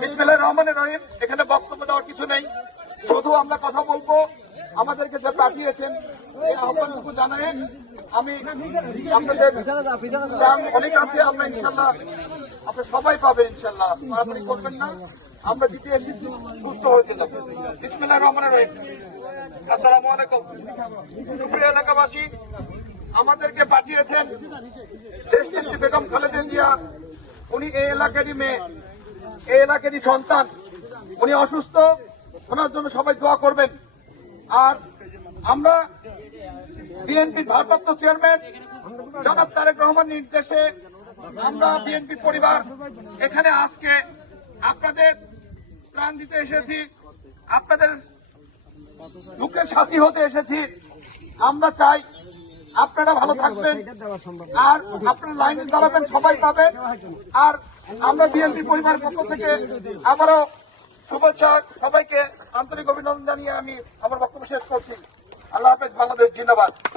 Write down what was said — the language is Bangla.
বিসমিল্লাহির রহমানির রহিম। এখানে বক্তব্য দেওয়ার কিছু নেই, শুধু আমরা কথা বলবো। আমাদেরকে যে পাঠিয়েছেন এই আহ্বানটুকু জানায় আমি আপনাদের অনেক আছে, আমরা ইনশাল্লাহ আপনার সবাই পাবে ইনশাল্লাহ, মারামারি করবেন না। আমরা দিতে এসেছি, সুস্থ হয়ে যেতাম। বিসমিল্লাহির রহমানির রহিম। আসসালামু আলাইকুম। সুপ্রিয় এলাকাবাসী, আমাদেরকে পাঠিয়েছেন দেশনেত্রী বেগম খালেদা জিয়া। উনি এই এলাকারই মেয়ে, এই এলাকারই সন্তান। উনি অসুস্থ, ওনার জন্য সবাই দোয়া করবেন। আর আমরা বিএনপির ভারপ্রাপ্ত চেয়ারম্যান জনাব তারেক রহমান নির্দেশে আমরা বিএনপি পরিবার এখানে আজকে আপনাদের প্রাণ দিতে এসেছি, আপনাদের দুঃখের সাথী হতে এসেছি। আমরা চাই আপনারা ভালো থাকবেন, আর আপনারা লাইনে দাঁড়াবেন, সবাই পাবেন। আর আমরা বিএনপি পরিবারের পক্ষ থেকে আবারও শুভেচ্ছা, সবাইকে আন্তরিক অভিনন্দন জানিয়ে আমি আমার বক্তব্য শেষ করছি। আল্লাহ হাফেজ, বাংলাদেশ জিন্দাবাদ।